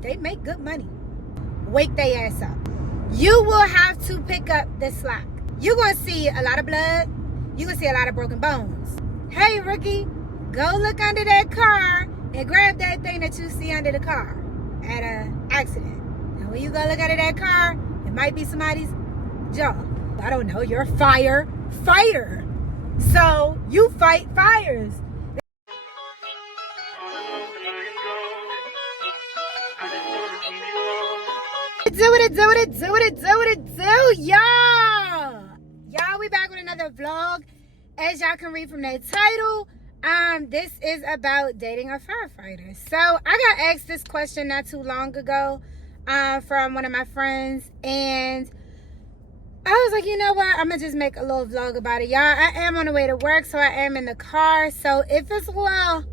they make good money. Wake their ass up. You will have to pick up the slack. You're going to see a lot of blood. You're going to see a lot of broken bones. Hey, rookie, go look under that car and grab that thing that you see under the car at an accident. And when you go look under that car, it might be somebody's jaw. I don't know, you're a firefighter. So you fight fires. Do it, y'all. Y'all, we back with another vlog. As y'all can read from that title, this is about dating a firefighter. So I got asked this question not too long ago from one of my friends, and I was like, you know what, I'm gonna just make a little vlog about it. Y'all, I am on the way to work, so I am in the car, so if it's a little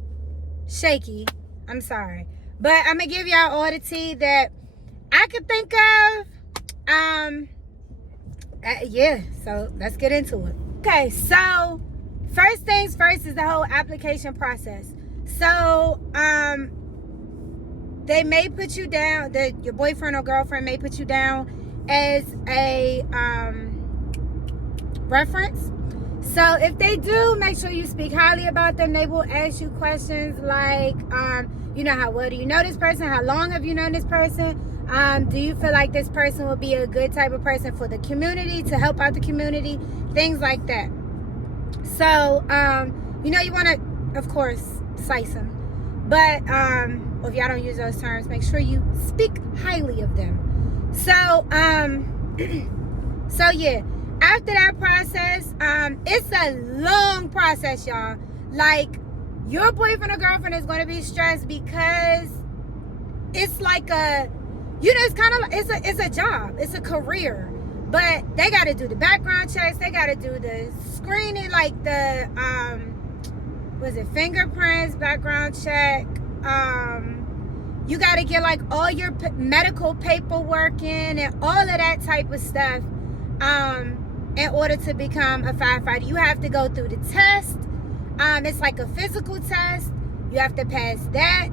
shaky, I'm sorry, but I'm gonna give y'all all the tea that I could think of. Yeah, so let's get into it. Okay, so first things first is the whole application process. So they may put you down, your boyfriend or girlfriend may put you down as a reference. So if they do, make sure you speak highly about them. They will ask you questions like, you know, how well do you know this person? How long have you known this person? Do you feel like this person will be a good type of person for the community, to help out the community? Things like that. So, you know, you want to, of course, slice them. But if y'all don't use those terms, make sure you speak highly of them. So, so yeah, after that process, it's a long process, y'all. Like, your boyfriend or girlfriend is going to be stressed because it's like a, you know, it's kind of, it's a job, it's a career, but they got to do the background checks, they got to do the screening, like the, fingerprints, background check, you got to get like all your medical paperwork in and all of that type of stuff, in order to become a firefighter. You have to go through the test, it's like a physical test, you have to pass that.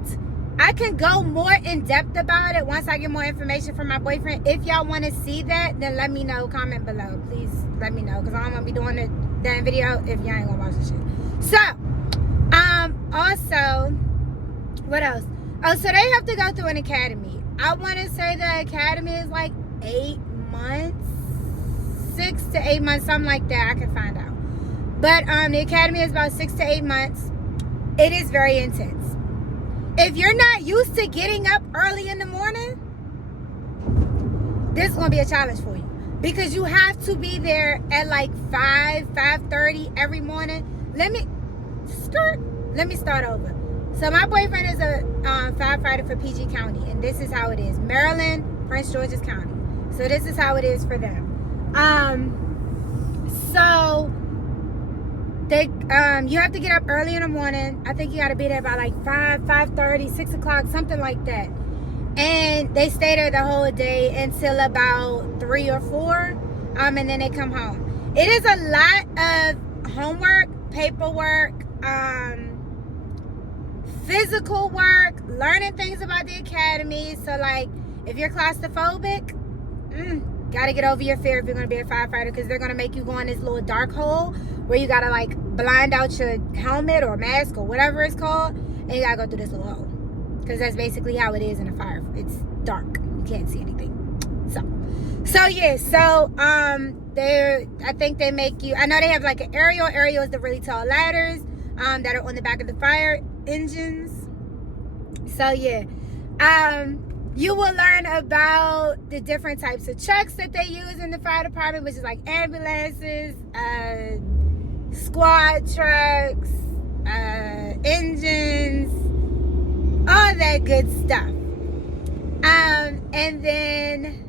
I can go more in depth about it once I get more information from my boyfriend. If y'all want to see that, then let me know. Comment below. Please let me know, because I don't want to be doing the damn video if y'all ain't gonna watch the shit. So, also, what else? Oh, so they have to go through an academy. I want to say the academy is like 8 months, 6 to 8 months, something like that. I can find out. But the academy is about 6 to 8 months. It is very intense. If you're not used to getting up early in the morning, this is going to be a challenge for you, because you have to be there at like 5:30 every morning. Let me start over. So my boyfriend is a firefighter for PG County, and this is how it is. Maryland, Prince George's County. So this is how it is for them. So they, you have to get up early in the morning. I think you got to be there by like 5:30, 6 o'clock, something like that. And they stay there the whole day until about 3 or 4, and then they come home. It is a lot of homework, paperwork, physical work, learning things about the academy. So like, if you're claustrophobic, gotta get over your fear if you're gonna be a firefighter, because they're gonna make you go in this little dark hole where you gotta like blind out your helmet or mask or whatever it's called, and you gotta go through this little hole, because that's basically how it is in a fire. It's dark, you can't see anything. So yeah, so I think they make you, I know they have like an aerial is the really tall ladders that are on the back of the fire engines. So yeah, you will learn about the different types of trucks that they use in the fire department, which is like ambulances, squad trucks, engines, all that good stuff. And then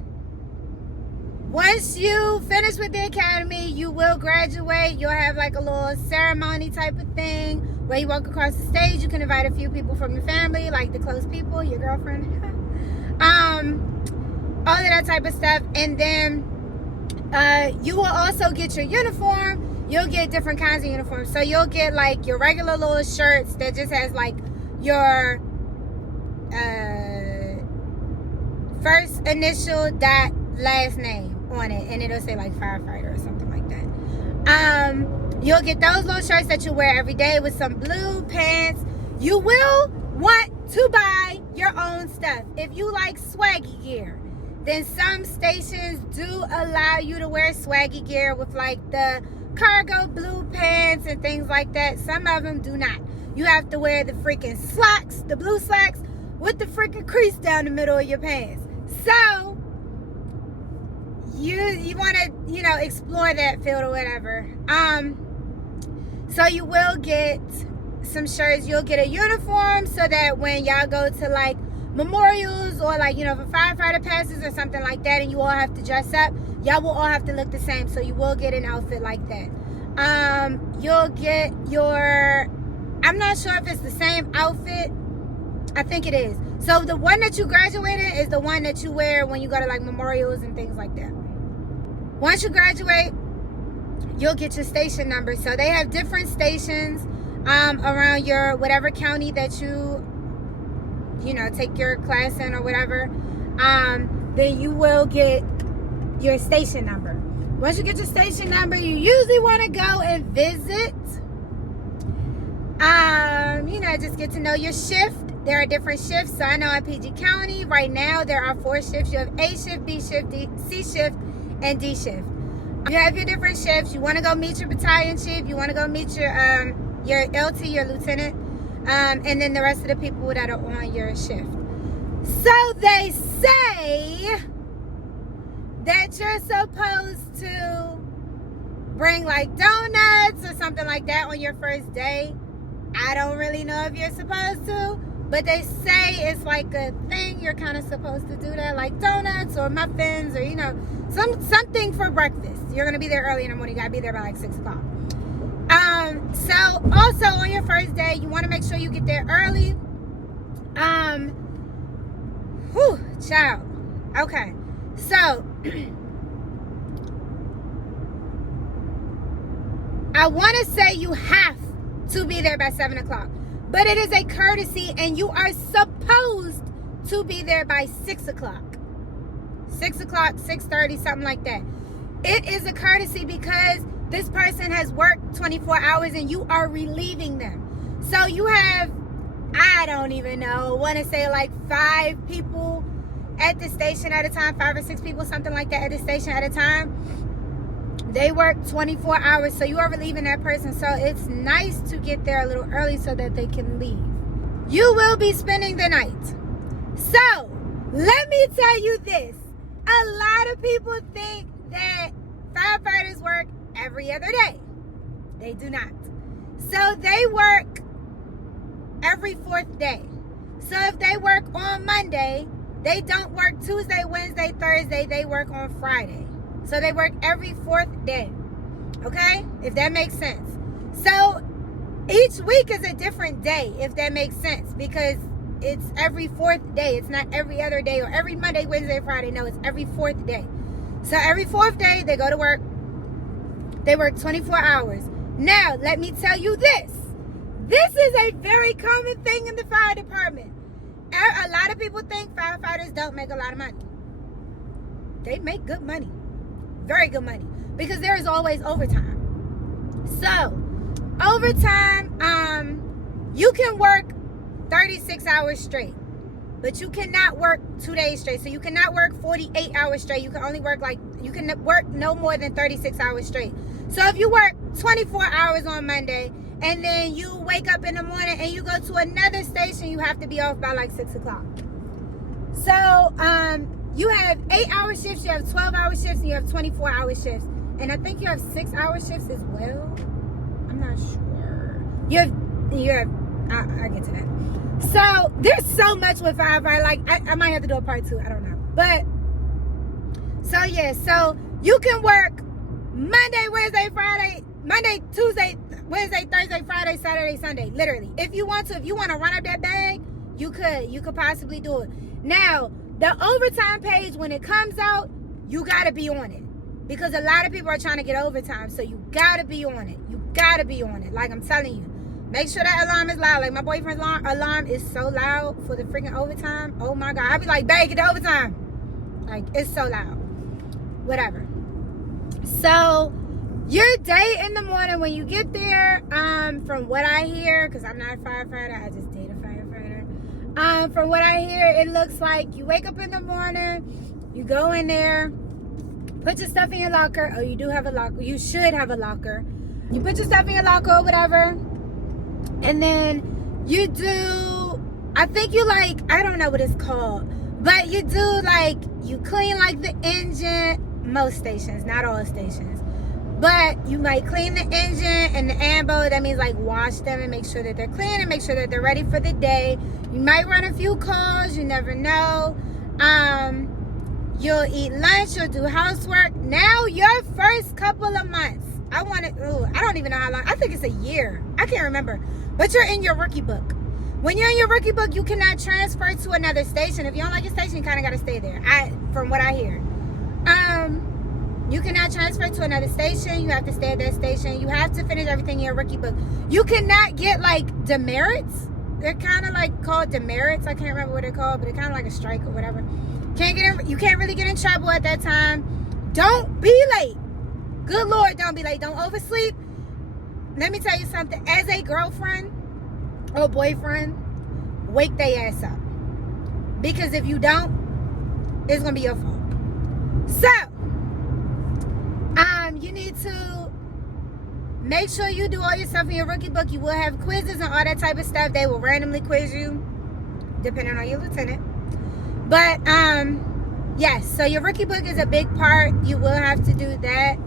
once you finish with the academy, you will graduate. You'll have like a little ceremony type of thing where you walk across the stage. You can invite a few people from your family, like the close people, your girlfriend, all of that type of stuff. And then you will also get your uniform. You'll get different kinds of uniforms. So you'll get like your regular little shirts that just has like your first initial dot last name on it, and it'll say like firefighter or something like that. You'll get those little shirts that you wear every day with some blue pants. You will want to buy your own stuff. If you like swaggy gear, then some stations do allow you to wear swaggy gear with like the cargo blue pants and things like that. Some of them do not. You have to wear the freaking slacks, the blue slacks with the freaking crease down the middle of your pants. So you want to, you know, explore that field or whatever. So you will get some shirts. You'll get a uniform so that when y'all go to like memorials or like, you know, if a firefighter passes or something like that and you all have to dress up, y'all will all have to look the same. So you will get an outfit like that. You'll get your, I'm not sure if it's the same outfit. I think it is. So the one that you graduated is the one that you wear when you go to like memorials and things like that. Once you graduate, you'll get your station number. So they have different stations around your whatever county that you know, take your class in or whatever. Then you will get your station number. Once you get your station number, you usually want to go and visit. You know, just get to know your shift. There are different shifts. So I know in PG County right now there are 4 shifts. You have A shift, B shift, C shift, and D shift. You have your different shifts. You want to go meet your battalion chief. You want to go meet your LT, your lieutenant, and then the rest of the people that are on your shift. So they say that you're supposed to bring like donuts or something like that on your first day. I don't really know if you're supposed to, but they say it's like a thing. You're kind of supposed to do that, like donuts or muffins or, you know, something for breakfast. You're going to be there early in the morning. You got to be there by like 6 o'clock. So also on your first day, you want to make sure you get there early. Child. Okay. So I want to say you have to be there by 7 o'clock, but it is a courtesy and you are supposed to be there by 6 o'clock. 6 o'clock, 6:30, something like that. It is a courtesy because this person has worked 24 hours and you are relieving them. So you have, I don't even know, want to say like 5 people at the station at a time, 5 or 6 people, something like that at the station at a time. They work 24 hours, so you are relieving that person. So it's nice to get there a little early so that they can leave. You will be spending the night. So let me tell you this. A lot of people think that firefighters work every other day. They do not. So they work every 4th day. So if they work on Monday, they don't work Tuesday, Wednesday, Thursday. They work on Friday. So they work every 4th day. Okay? If that makes sense. So each week is a different day, if that makes sense, because it's every 4th day. It's not every other day or every Monday, Wednesday, Friday. No, it's every 4th day. So every 4th day, they go to work. They work 24 hours. Now, let me tell you this. This is a very common thing in the fire department. A lot of people think firefighters don't make a lot of money. They make good money. Very good money. Because there is always overtime. So, overtime, you can work 36 hours straight, but you cannot work 2 days straight. So you cannot work 48 hours straight. You can only work you can work no more than 36 hours straight. So if you work 24 hours on Monday and then you wake up in the morning and you go to another station, you have to be off by like 6 o'clock. So you have 8-hour shifts, you have 12-hour shifts, and you have 24-hour shifts. And I think you have 6-hour shifts as well. I'm not sure. You have I'll get to that. So there's so much with firefighter. Like I might have to do a part 2. I don't know. But so yeah, so you can work Monday, Wednesday, Friday, Monday, Tuesday, Wednesday, Thursday, Friday, Saturday, Sunday. Literally. If you want to run up that bag, you could possibly do it. Now, the overtime page, when it comes out, you gotta be on it. Because a lot of people are trying to get overtime. So you gotta be on it. You gotta be on it. Like I'm telling you. Make sure that alarm is loud. Like my boyfriend's alarm is so loud for the freaking overtime. Oh my God. I'll be like, babe, get the overtime. Like, it's so loud. Whatever. So, your day in the morning when you get there, from what I hear, because I'm not a firefighter, I just date a firefighter. From what I hear, it looks like you wake up in the morning, you go in there, put your stuff in your locker. Oh, you do have a locker. You should have a locker. You put your stuff in your locker or whatever. And then you do, I think you like, I don't know what it's called. But you do like, you clean like the engine. Most stations, not all stations. But you might clean the engine and the ambo. That means like wash them and make sure that they're clean and make sure that they're ready for the day. You might run a few calls. You never know. You'll eat lunch. You'll do housework. Now your first couple of months. I don't even know how long. I think it's a year. I can't remember. But you're in your rookie book. When you're in your rookie book, you cannot transfer to another station. If you don't like your station, you kind of got to stay there. From what I hear. You cannot transfer to another station. You have to stay at that station. You have to finish everything in your rookie book. You cannot get like demerits. They're kind of like called demerits. I can't remember what they're called, but they're kind of like a strike or whatever. You can't really get in trouble at that time. Don't be late. Good Lord, don't be late. Don't oversleep. Let me tell you something. As a girlfriend or boyfriend, wake their ass up. Because if you don't, it's going to be your fault. So, you need to make sure you do all your stuff in your rookie book. You will have quizzes and all that type of stuff. They will randomly quiz you, depending on your lieutenant. But, yes, so your rookie book is a big part. You will have to do that.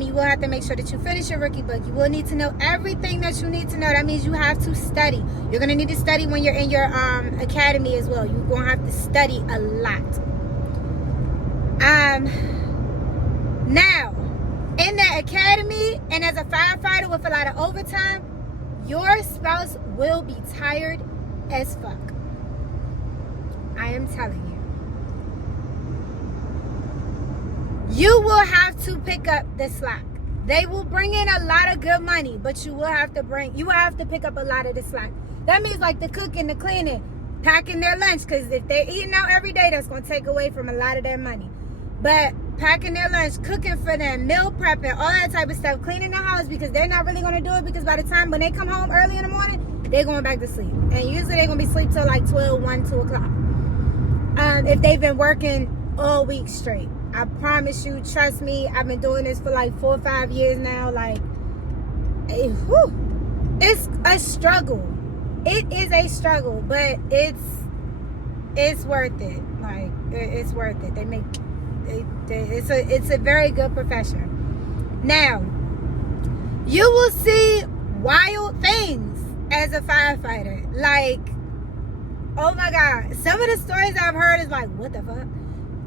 You will have to make sure that you finish your rookie book. You will need to know everything that you need to know. That means you have to study. You're going to need to study when you're in your academy as well. You're going to have to study a lot. Now, in the academy and as a firefighter with a lot of overtime, your spouse will be tired as fuck. I am telling you. You will have to pick up the slack. They will bring in a lot of good money, but you will have to pick up a lot of the slack. That means like the cooking, the cleaning, packing their lunch, because if they're eating out every day, that's going to take away from a lot of their money. But packing their lunch, cooking for them, meal prepping, all that type of stuff, cleaning the house, because they're not really going to do it, because by the time when they come home early in the morning, they're going back to sleep. And usually they're going to be asleep till like 12, 1, 2 o'clock. If they've been working all week straight. I promise you, trust me, I've been doing this for like 4 or 5 years now. Like, it's a struggle. It is a struggle, but it's worth it. Like, it's worth it. It's a very good profession. Now, you will see wild things as a firefighter. Like, oh my God, some of the stories I've heard is like, what the fuck?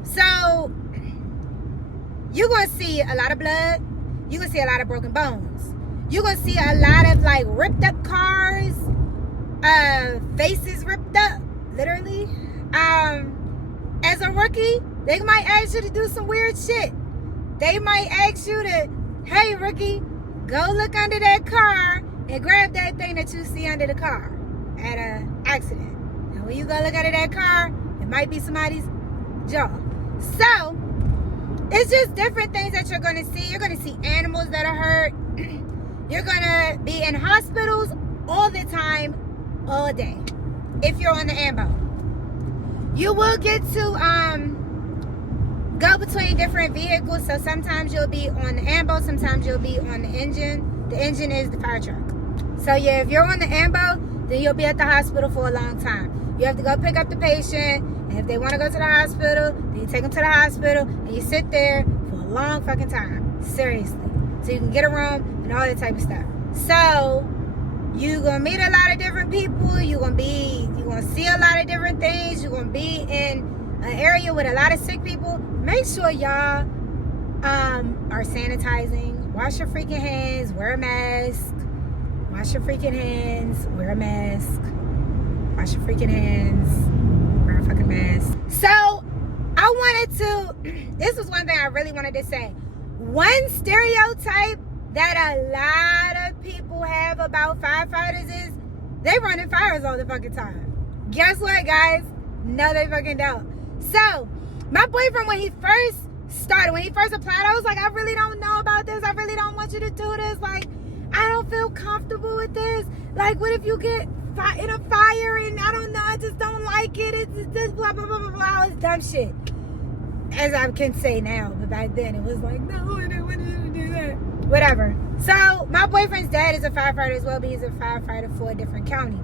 So, you're going to see a lot of blood. You're going to see a lot of broken bones. You're going to see a lot of like ripped up cars, faces ripped up, literally. As a rookie, they might ask you to do some weird shit. They might ask you to, hey rookie, go look under that car and grab that thing that you see under the car at an accident. And when you go look under that car, it might be somebody's jaw. So, it's just different things that you're going to see. You're going to see animals that are hurt. You're going to be in hospitals all the time, all day, if you're on the ambo. You will get to go between different vehicles. So sometimes you'll be on the ambo, sometimes you'll be on the engine. The engine is the fire truck. So yeah, if you're on the ambo, then you'll be at the hospital for a long time. You have to go pick up the patient, and if they want to go to the hospital, then you take them to the hospital, and you sit there for a long fucking time. Seriously. So you can get a room and all that type of stuff. So you're going to meet a lot of different people. You're going to see a lot of different things. You're going to be in an area with a lot of sick people. Make sure y'all are sanitizing. Wash your freaking hands. Wear a mask. Wash your freaking hands. Wear a mask. Wash your freaking hands. Wear a fucking mask. So, I wanted to, this was one thing I really wanted to say. One stereotype that a lot of people have about firefighters is they running fires all the fucking time. Guess what, guys? No, they fucking don't. So, My boyfriend, when he first applied, I was like, I really don't know about this. I really don't want you to do this. Like, I don't feel comfortable with this. Like, what if you get in a fire and I don't know, I just don't like it. It's this blah, blah, blah, blah, blah. All this dumb shit. As I can say now, but back then it was like, no, I don't want you to do that. Whatever. So, my boyfriend's dad is a firefighter as well, but he's a firefighter for a different county.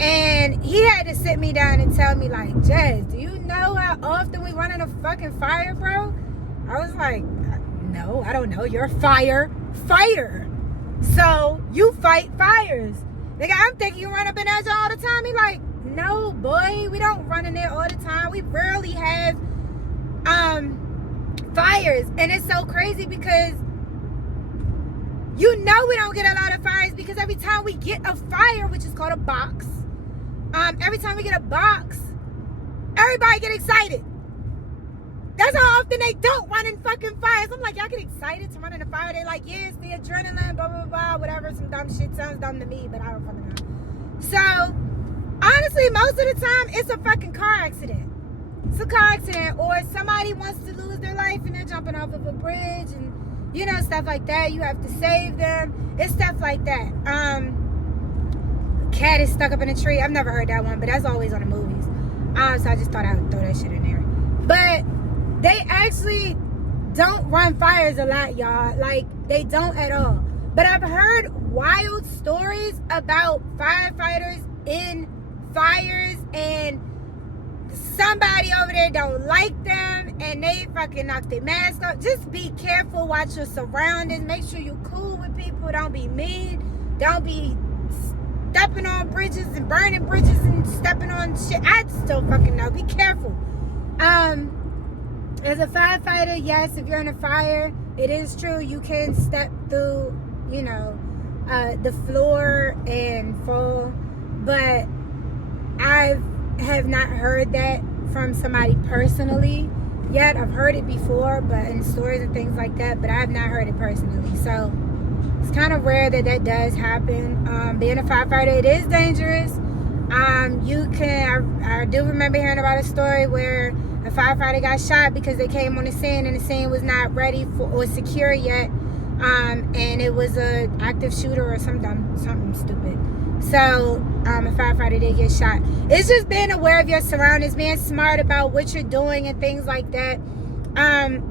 And he had to sit me down and tell me, like, Jazz, do you know how often we run in a fucking fire, bro? I was like, no, I don't know. You're a firefighter. So, you fight fires. Nigga, I'm thinking you run up in that joint all the time. He like, no, boy, we don't run in there all the time. We rarely have fires. And it's so crazy because you know we don't get a lot of fires because every time we get a fire, which is called a box, every time we get a box, everybody get excited. That's how often they don't run in fucking fires. I'm like, y'all get excited to run in a fire? They're like, yeah, it's the adrenaline, blah, blah, blah, whatever. Some dumb shit. Sounds dumb to me, but I don't fucking know. So, honestly, most of the time, it's a fucking car accident. It's a car accident, or somebody wants to lose their life and they're jumping off of a bridge and, you know, stuff like that. You have to save them. It's stuff like that. Cat is stuck up in a tree. I've never heard that one, but that's always on the movies. So I just thought I would throw that shit in there. But they actually don't run fires a lot, y'all. Like, they don't at all. But I've heard wild stories about firefighters in fires, and somebody over there don't like them, and they fucking knock their mask off. Just be careful. Watch your surroundings. Make sure you're cool with people. Don't be mean. Don't be stepping on bridges and burning bridges and stepping on shit. I just don't fucking know. Be careful. As a firefighter, yes, if you're in a fire, it is true you can step through, you know, the floor and fall. But I have not heard that from somebody personally yet. I've heard it before, but in stories and things like that, but I have not heard it personally. So it's kind of rare that that does happen. Being a firefighter, it is dangerous. I do remember hearing about a story where a firefighter got shot because they came on the scene and the scene was not ready for or secure yet, and it was a active shooter or something stupid. So a firefighter did get shot. It's just being aware of your surroundings, being smart about what you're doing and things like that.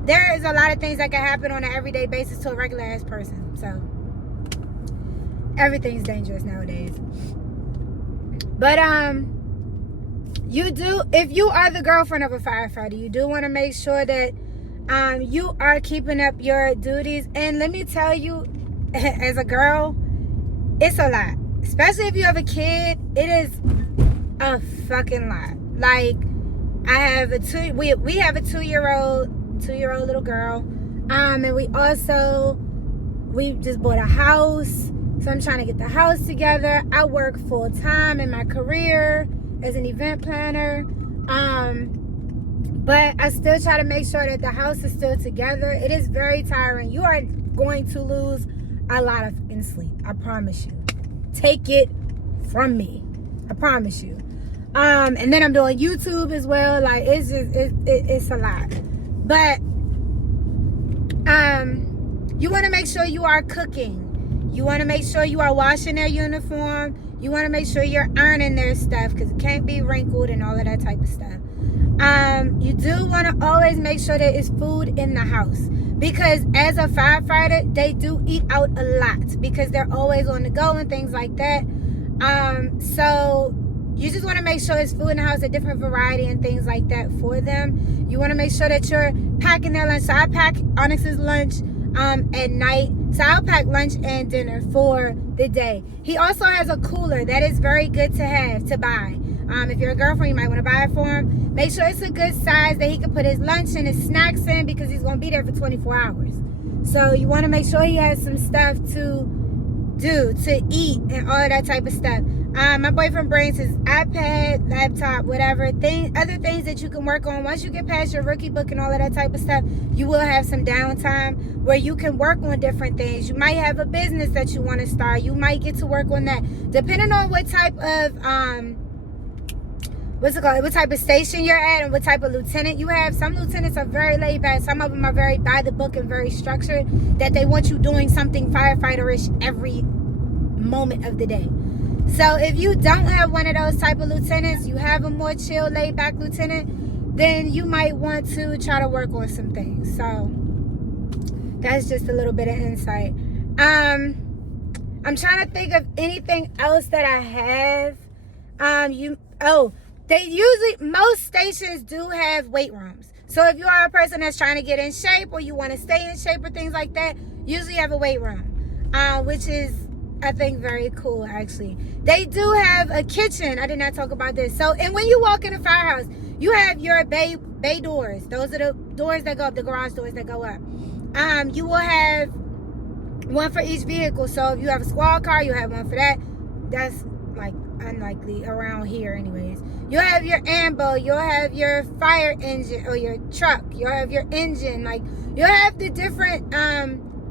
There is a lot of things that can happen on an everyday basis to a regular ass person. So everything's dangerous nowadays. But if you are the girlfriend of a firefighter, you do want to make sure that you are keeping up your duties. And let me tell you, as a girl, it's a lot. Especially if you have a kid, it is a fucking lot. Like, we have a two-year-old little girl. And we just bought a house. So I'm trying to get the house together. I work full time in my career as an event planner. But I still try to make sure that the house is still together. It is very tiring. You are going to lose a lot in sleep. I promise you. Take it from me. I promise you. And then I'm doing YouTube as well. Like, it's a lot. But you want to make sure you are cooking. You want to make sure you are washing their uniform. You want to make sure you're ironing their stuff because it can't be wrinkled and all of that type of stuff. You do want to always make sure there is food in the house, because as a firefighter, they do eat out a lot because they're always on the go and things like that. So you just want to make sure there's food in the house, a different variety and things like that for them. You want to make sure that you're packing their lunch. So I pack Onyx's lunch at night. So I'll pack lunch and dinner for the day. He also has a cooler that is very good to buy. If you're a girlfriend, you might want to buy it for him. Make sure it's a good size that he can put his lunch and his snacks in, because he's going to be there for 24 hours. So you want to make sure he has some stuff to do, to eat, and all of that type of stuff. My boyfriend brings his iPad, laptop, whatever, other things that you can work on. Once you get past your rookie book and all of that type of stuff, you will have some downtime where you can work on different things. You might have a business that you want to start. You might get to work on that. Depending on what type what's it called, what type of station you're at and what type of lieutenant you have. Some lieutenants are very laid back. Some of them are very by the book and very structured, that they want you doing something firefighter-ish every moment of the day. So if you don't have one of those type of lieutenants, you have a more chill, laid back lieutenant, then you might want to try to work on some things. So that's just a little bit of insight. I'm trying to think of anything else that I have. Most stations do have weight rooms. So if you are a person that's trying to get in shape, or you want to stay in shape, or things like that, usually have a weight room, which is, I think, very cool, actually. They do have a kitchen. I did not talk about this. So, and when you walk in a firehouse, you have your bay doors. Those are the doors that go up, the garage doors that go up. You will have one for each vehicle. So if you have a squad car, you have one for that. That's like unlikely around here anyways. You'll have your ambo, you'll have your fire engine, or your truck, you'll have your engine, like you'll have the different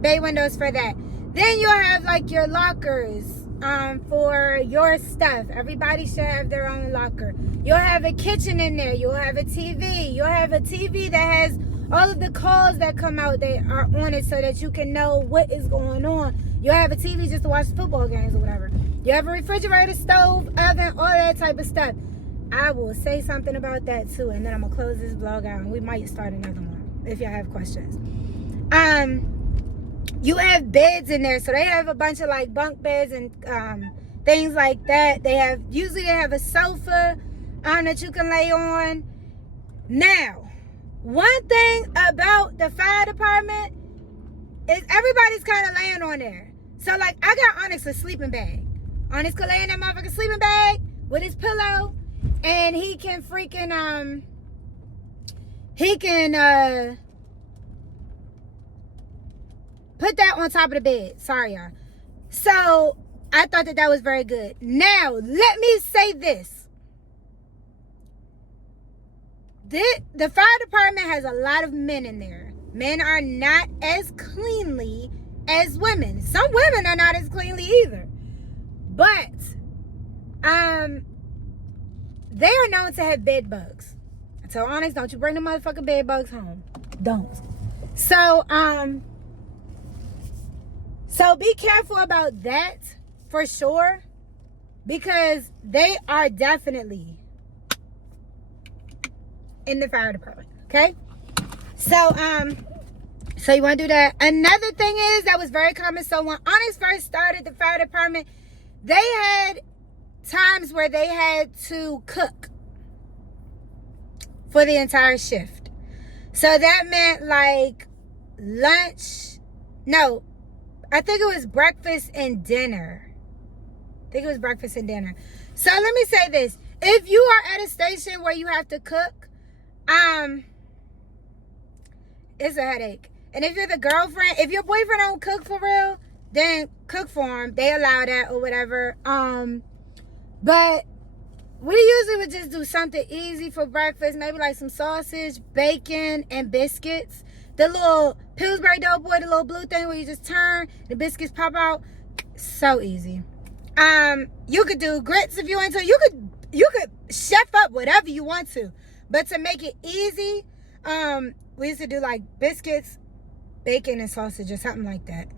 bay windows for that. Then you'll have like your lockers for your stuff. Everybody should have their own locker. You'll have a kitchen in there. You'll have a TV. You'll have a TV that has all of the calls that come out that are on it, so that you can know what is going on. You'll have a TV just to watch football games or whatever. You have a refrigerator, stove, oven, all that type of stuff. I will say something about that too, and then I'm gonna close this vlog out, and we might start another one if y'all have questions. You have beds in there, so they have a bunch of like bunk beds and things like that. Usually they have a sofa that you can lay on. Now, one thing about the fire department is everybody's kind of laying on there. So like, I got Onyx a sleeping bag. Onyx could lay in that motherfucking sleeping bag with his pillow, and he can freaking put that on top of the bed. Sorry, y'all. So I thought that was very good. Now, let me say this. The fire department has a lot of men in there. Men are not as cleanly as women. Some women are not as cleanly either. But they are known to have bed bugs. So Onyx, don't you bring the motherfucking bed bugs home. Don't. So be careful about that for sure, because they are definitely in the fire department. Okay? So you want to do that. Another thing is that was very common. So when Onyx first started the fire department, they had times where they had to cook for the entire shift. So that meant like lunch. No, I think it was breakfast and dinner. So let me say this. If you are at a station where you have to cook, it's a headache. And if you're the girlfriend, if your boyfriend don't cook for real, then cook for him. They allow that or whatever. But we usually would just do something easy for breakfast. Maybe like some sausage, bacon, and biscuits. The little Pillsbury Doughboy, the little blue thing where you just turn, the biscuits pop out. So easy. You could do grits if you want to. You could chef up whatever you want to. But to make it easy, we used to do like biscuits, bacon, and sausage or something like that.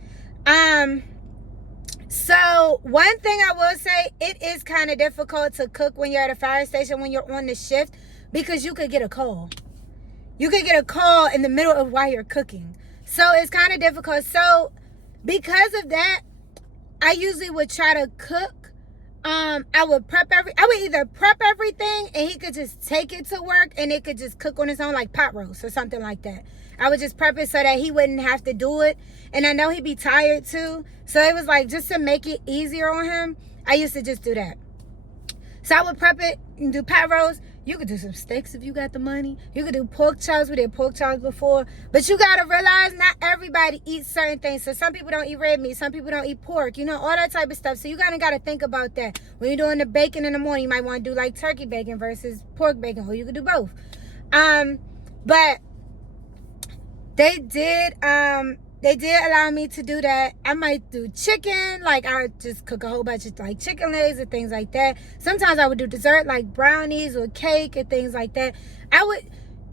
So one thing I will say, it is kind of difficult to cook when you're at a fire station, when you're on the shift, because you could get a call. You could get a call in the middle of while you're cooking. So it's kind of difficult. So because of that, I usually would try to cook. I would either prep everything and he could just take it to work and it could just cook on its own, like pot roast or something like that. I would just prep it so that he wouldn't have to do it. And I know he'd be tired too. So it was like, just to make it easier on him, I used to just do that. So I would prep it and do pot roast. You could do some steaks if you got the money. You could do pork chops. We did pork chops before. But you got to realize not everybody eats certain things. So some people don't eat red meat. Some people don't eat pork. You know, all that type of stuff. So you kind of got to think about that. When you're doing the bacon in the morning, you might want to do like turkey bacon versus pork bacon. Or you could do both. But they they did allow me to do that. I might do chicken, like I would just cook a whole bunch of like chicken legs and things like that. Sometimes I would do dessert like brownies or cake and things like that.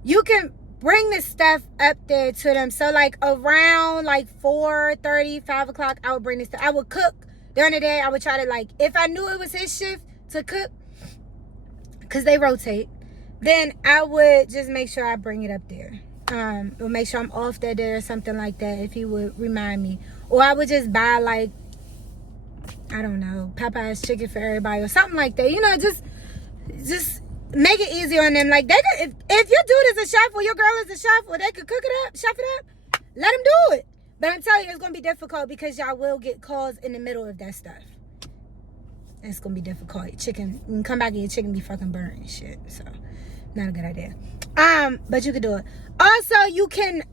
You can bring this stuff up there to them. So like around like 4:30, 5 o'clock, I would bring this stuff. I would cook during the day. I would try to, like, if I knew it was his shift to cook, because they rotate, then I would just make sure I bring it up there. Or make sure I'm off that day or something like that, if he would remind me. Or I would just buy, like, I don't know, Popeye's chicken for everybody or something like that. You know, just make it easy on them. Like, they could, if your dude is a chef or your girl is a chef, or they could cook it up, chef it up, let them do it. But I'm telling you, it's going to be difficult because y'all will get calls in the middle of that stuff. It's going to be difficult. Chicken, you can come back and your chicken be fucking burnt and shit. So, not a good idea. But you could do it. Also, you can,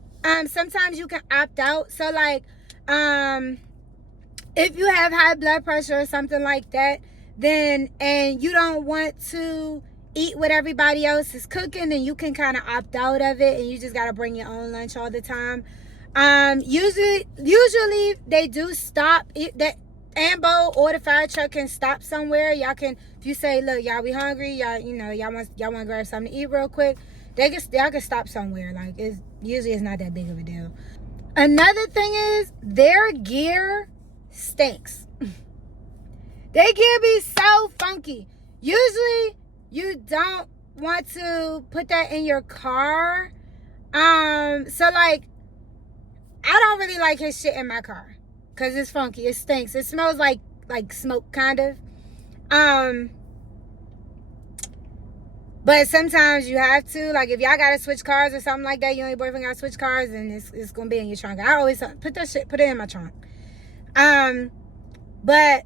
sometimes you can opt out. So, like, if you have high blood pressure or something like that, then, and you don't want to eat what everybody else is cooking, then you can kind of opt out of it, and you just got to bring your own lunch all the time. Usually they do stop that. Ambo or the fire truck can stop somewhere. Y'all can, if you say, look, y'all, we hungry, y'all, you know, y'all want to grab something to eat real quick, y'all can stop somewhere. Like, it's not that big of a deal. Another thing is, their gear stinks. Their gear be so funky. Usually you don't want to put that in your car. So like, I don't really like his shit in my car. Because it's funky. It stinks. It smells like smoke, kind of. But sometimes you have to. Like, if y'all got to switch cars or something like that, you and your boyfriend got to switch cars, and it's going to be in your trunk. I always put it in my trunk. But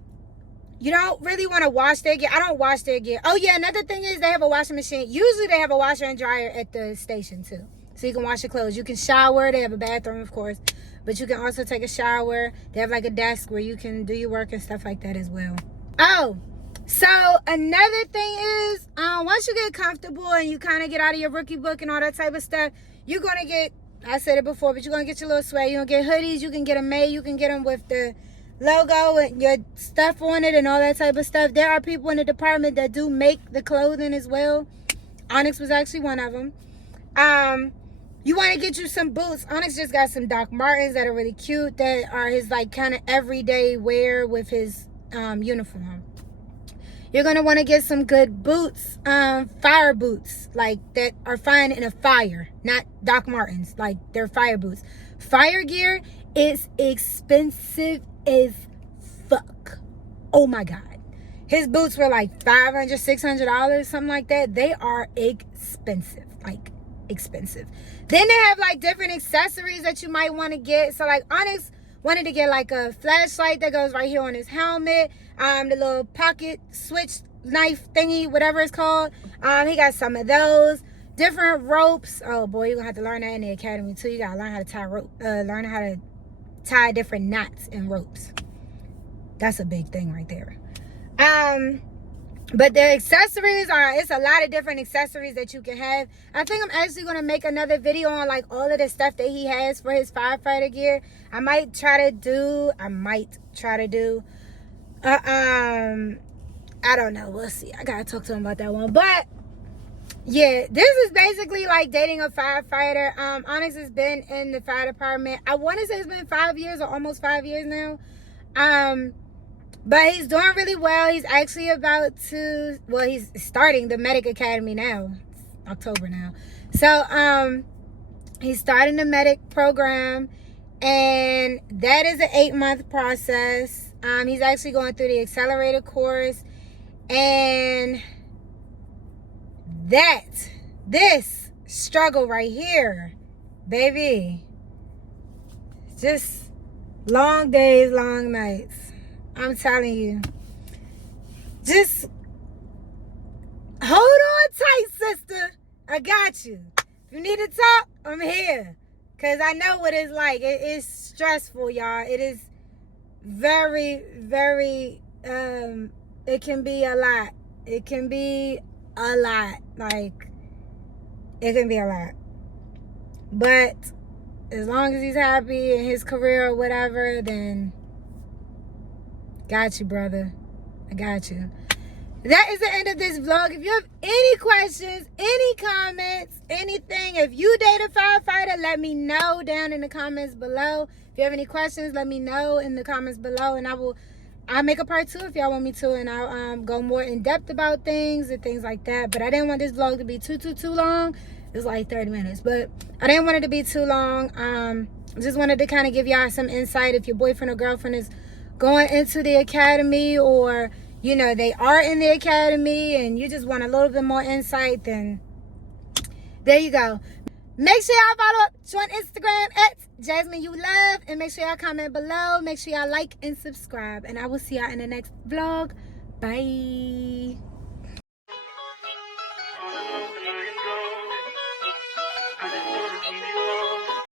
you don't really want to wash their gear. I don't wash their gear. Oh, yeah, another thing is they have a washing machine. Usually they have a washer and dryer at the station, too. So you can wash your clothes. You can shower. They have a bathroom, of course. But you can also take a shower. They have like a desk where you can do your work and stuff like that as well. Oh, so another thing is, once you get comfortable and you kind of get out of your rookie book and all that type of stuff, you're going to get, I said it before, but you're going to get your little swag. You're going to get hoodies. You can get them made. You can get them with the logo and your stuff on it and all that type of stuff. There are people in the department that do make the clothing as well. Onyx was actually one of them. You want to get you some boots. Onyx just got some Doc Martens that are really cute, that are his like kind of everyday wear with his uniform. You're going to want to get some good boots, fire boots, like that are fine in a fire, not Doc Martens, like they're fire boots. Fire gear is expensive as fuck. Oh my God. His boots were like $500, $600, something like that. They are expensive, like expensive. Then they have like different accessories that you might want to get. So like Onyx wanted to get like a flashlight that goes right here on his helmet, the little pocket switch knife thingy, whatever it's called. He got some of those. Different ropes. Oh boy, you're gonna have to learn that in the academy too. You gotta learn how to tie rope, learn how to tie different knots and ropes. That's a big thing right there. But the accessories it's a lot of different accessories that you can have. I think I'm actually going to make another video on like all of the stuff that he has for his firefighter gear. I might try to do, I don't know. We'll see. I got to talk to him about that one. But yeah, this is basically like dating a firefighter. Onyx has been in the fire department. I want to say it's been 5 years or almost 5 years now. But he's doing really well. He's actually he's starting the medic academy now. It's October now. So, he's starting the medic program, and that is an 8-month process. He's actually going through the accelerated course, and this struggle right here, baby, just long days, long nights. I'm telling you. Just hold on tight, sister. I got you. If you need to talk, I'm here. Because I know what it's like. It is stressful, y'all. It is very, very, it can be a lot. It can be a lot. Like, it can be a lot. But as long as he's happy in his career or whatever, then got you, brother. I got you. That is the end of this vlog. If you have any questions, any comments, anything, if you date a firefighter, let me know down in the comments below. If you have any questions, let me know in the comments below, and I'll make a part 2 if y'all want me to, and I'll go more in depth about things and things like that. But I didn't want this vlog to be too long. It was like 30 minutes, but I didn't want it to be too long. Just wanted to kind of give y'all some insight. If your boyfriend or girlfriend is going into the academy, or you know they are in the academy and you just want a little bit more insight, then there you go. Make sure y'all follow us on Instagram at JasmineYouLove, and make sure y'all comment below. Make sure y'all like and subscribe, and I will see y'all in the next vlog. Bye.